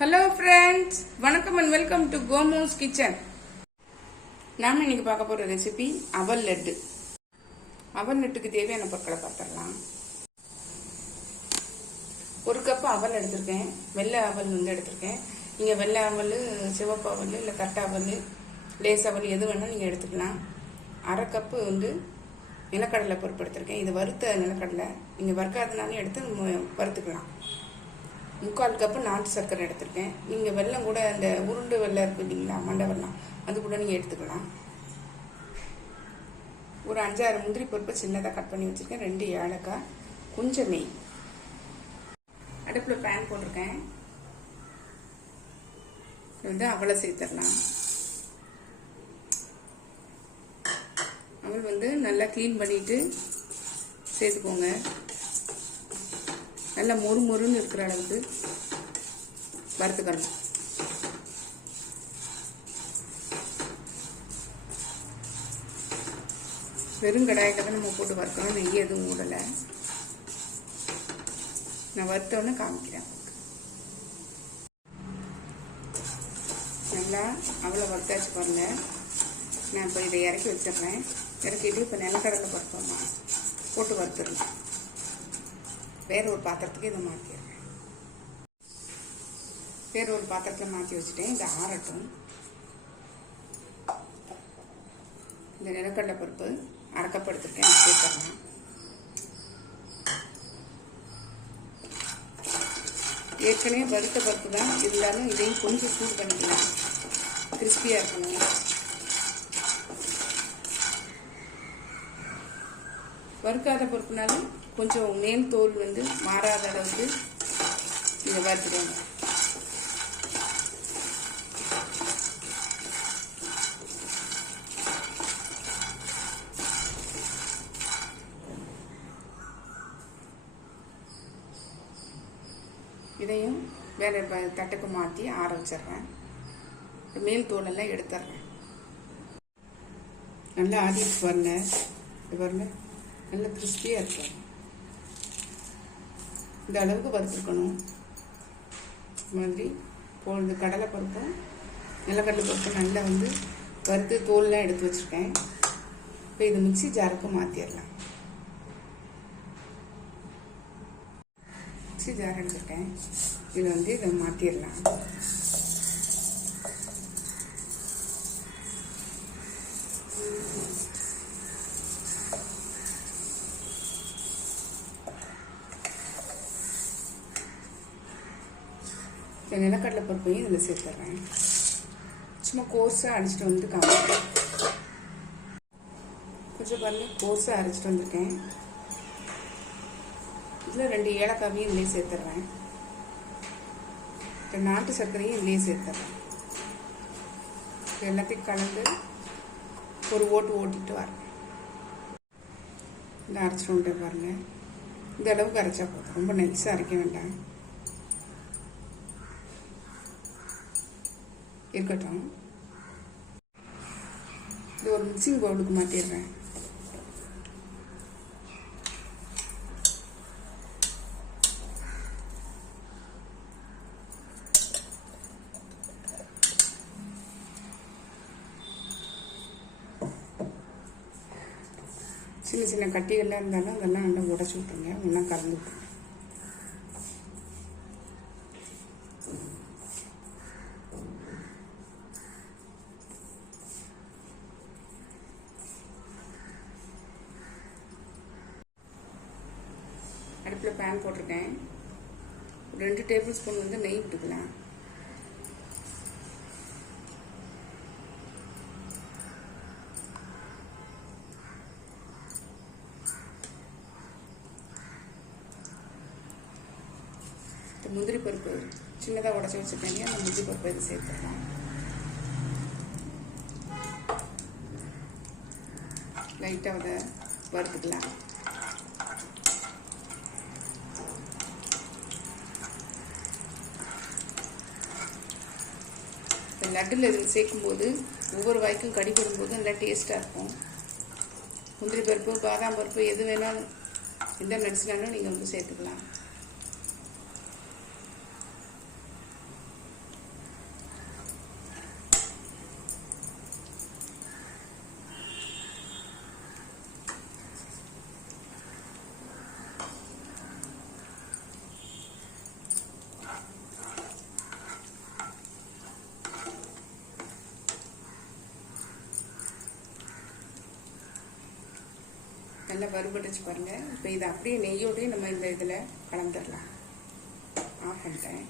Hello friends, வணக்கம் and welcome to கோமோஸ் kitchen. நாம இன்னைக்கு பார்க்க போகிற ரெசிபி அவல் லட்டு. அவல் லட்டுக்கு தேவையான பொருட்களை பார்த்துடலாம். ஒரு கப் அவல் எடுத்திருக்கேன். வெள்ளை அவல் எடுத்திருக்கேன். நீங்கள் வெள்ளை அவல், சிவப்பு அவல், இல்லை கட்ட அவல், லேஸ் அவல் எது வேணாலும் நீங்கள் எடுத்துக்கலாம். அரை கப்பு நிலக்கடலை பருப்பு எடுத்திருக்கேன். இது வறுத்த நிலக்கடலை. நீங்கள் வறுக்காதனாலும் எடுத்து வறுத்துக்கலாம். 3/4 கப்பு நாட்டு சர்க்கரை எடுத்திருக்கேன். நீங்கள் வெல்லம் கூட அந்த உருண்டு வெல்லம் இருக்குது இல்லைங்களா, மண்டை வெல்லம், அது கூட நீங்கள் எடுத்துக்கலாம். ஒரு 5-6 முந்திரி பருப்பு சின்னதாக கட் பண்ணி வச்சுருக்கேன். 2 ஏலக்காய், கொஞ்சம் நெய். அடுப்பில் பேன் போட்டிருக்கேன். அவலை சேர்த்துடலாம். அவல் நல்லா க்ளீன் பண்ணிட்டு சேர்த்துக்கோங்க. நல்லா மொறுன்னு இருக்கிற அளவுக்கு வறுத்துக்கலாம். வெறும் கடாயில் தான் நம்ம போட்டு வறுக்கணும். நெய் எதுவும் ஊடலை. நான் வறுத்தோன்னு காமிக்கிறேன். நல்லா அவ்வளோ வறுத்தாச்சு பாருங்க. நான் இப்போ இதை இறக்கி வச்சிடுறேன். இறக்கிட்டு இப்போ நிலக்கடலை பருப்போமா போட்டு வறுத்துடலாம். வேற ஒரு பாத்திரத்துக்கு இதை மாற்றிடுறேன். வேற ஒரு பாத்திரத்தில் மாற்றி வச்சுட்டேன். இதை ஆறட்டும். இந்த நிலக்கடலை பருப்பு அரை கப் எடுத்துருக்கேன். சேர்த்துடலாம். ஏற்கனவே வறுத்த பருப்பு தான் இருந்தாலும் இதையும் கொஞ்சம் சூடு பண்ணிக்கலாம். கிறிஸ்பியாக இருக்கணும். வறுக்காத பருப்புனாலும் கொஞ்சம் மேல் தோல் மாறாத அளவுக்கு இதை வறுத்துடுவாங்க. இதையும் வேற தட்டுக்கு மாற்றி ஆற வச்சிடுறேன். மேல் தோலெல்லாம் எடுத்துடுறேன். நல்லா ஆடிட்டு பாருங்க. இது பாருங்க, நல்லா கிறிஸ்பியாக இருக்கும். இந்த அளவுக்கு வறுத்துருக்கணும். மாதிரி இந்த கடலை பருப்பும் நிலக்கடலை பருப்பும் நல்லா வறுத்து தோல்லாம் எடுத்து வச்சுருக்கேன். இப்போ இது மிக்ஸி ஜாருக்கு மாற்றிடலாம். மிக்ஸி ஜார் எடுத்துருக்கேன். இதில் இதை மாற்றிடலாம். நிலக்கடலை பருப்பையும் இதில் சேர்த்துட்றேன். சும்மா கோர்ஸாக அடிச்சுட்டு காமிக்கிறேன். கொஞ்சம் பாருங்க, கோர்ஸாக அரைச்சிட்டு வந்திருக்கேன். இதில் 2 ஏலக்காவையும் இதிலே சேர்த்துட்றேன். நாட்டு சர்க்கரையும் இதிலே சேர்த்துட்றேன். எல்லாத்தையும் கலந்து ஒரு ஓட்டிட்டு வரேன். இந்த அரைச்சிட்டு வந்துட்டு பாருங்க. இந்த அளவுக்கு அரைச்சா போதும். ரொம்ப நைஸாக அரைக்க வேண்டாம். இருக்கட்டும். இது ஒரு மிக்சிங் பவுலுக்கு மாற்றிடுறேன். சின்ன சின்ன கட்டிகள்லாம் இருந்தாலும் அதெல்லாம் நல்லா உடச்சி விட்டுருங்க. ஒன்றா கலந்து விட்டுருங்க. அடுப்பில் பேன் போட்டிருக்கேன். 2 டேபிள் ஸ்பூன் நெய் விட்டுக்கலாம். முந்திரி பருப்பு சின்னதாக உடச்சி வச்சுருக்கேன். அந்த முந்திரி பருப்பு இது சேர்த்துக்கலாம். லைட்டாக அதை வறுத்துக்கலாம். லட்டில் இதில் சேர்க்கும்போது ஒவ்வொரு வாய்க்கும் கடிபடும்போது நல்லா டேஸ்ட்டாக இருக்கும். முந்திரி பருப்பு, பாதாம் பருப்பு எது வேணாலும், எந்த நட்ஸ்னாலும் நீங்கள் சேர்த்துக்கலாம். நல்லா வறுபட்டுச்சு பாருங்கள். இப்போ இதை அப்படியே நெய்யோடய நம்ம இந்த இதில் கலந்துடலாம். ஆஃப் பண்ணிட்டேன்.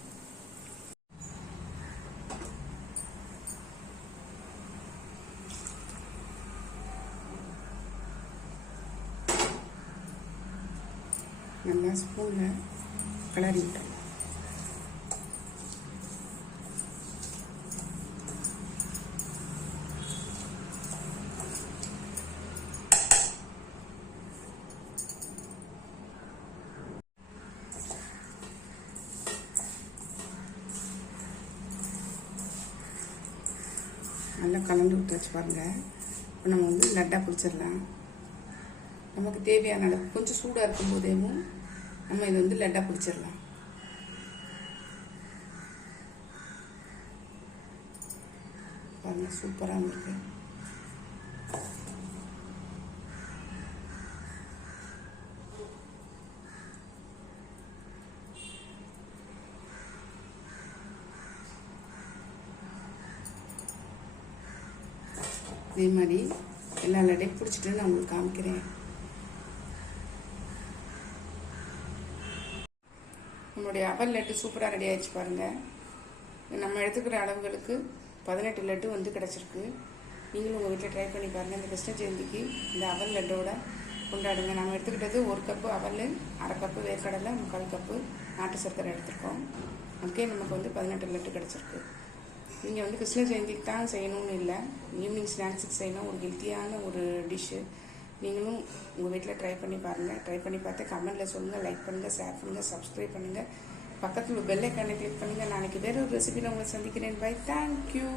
நல்லா ஸ்பூனில் கிளறி விட்டேன். நல்லா கலந்து விட்டாச்சு பாருங்கள். இப்போ நம்ம வந்து லட்டாக பிடிச்சிடலாம். நமக்கு தேவையான அளவு கொஞ்சம் சூடாக இருக்கும் போதேவும் நம்ம இதை வந்து லட்டாக பிடிச்சிடலாம். பாருங்கள், சூப்பராக இருக்கு. இதே மாதிரி எல்லா லட்டையும் பிடிச்சிட்டு நான் உங்களுக்கு காமிக்கிறேன். நம்மளுடைய அவல் லட்டு சூப்பராக ரெடி ஆகிடுச்சு பாருங்கள். நம்ம எடுத்துக்கிற அளவுகளுக்கு 18 லட்டு வந்து கிடச்சிருக்கு. நீங்களும் உங்கள் வீட்டில் ட்ரை பண்ணி பாருங்கள். இந்த கிருஷ்ண ஜெயந்திக்கு இந்த அவல் லட்டோட கொண்டாடுங்க. நம்ம எடுத்துக்கிட்டது 1 கப்பு அவல், 1/2 கப்பு வேர்க்கடலை, 3/4 கப்பு நாட்டு சர்க்கரை எடுத்துருக்கோம். அதுக்கே நமக்கு வந்து 18 லட்டு கிடச்சிருக்கு. நீங்கள் வந்து கிருஷ்ண ஜெயந்திக்கு தான் செய்யணும்னு இல்லை, ஈவினிங் ஸ்நாக்ஸுக்கு செய்யணும். ஒரு ஹெல்த்தியான ஒரு டிஷ்ஷு. நீங்களும் உங்கள் வீட்டில் ட்ரை பண்ணி பாருங்கள். ட்ரை பண்ணி பார்த்து கமெண்ட்டில் சொல்லுங்கள். லைக் பண்ணுங்கள், ஷேர் பண்ணுங்கள், சப்ஸ்கிரைப் பண்ணுங்கள். பக்கத்தில் பெல் ஐக்கானை கிளிக் பண்ணுங்கள். நாளைக்கு வேறு ஒரு ரெசிபியில் உங்களை சந்திக்கிறேன். பை. தேங்க்யூ.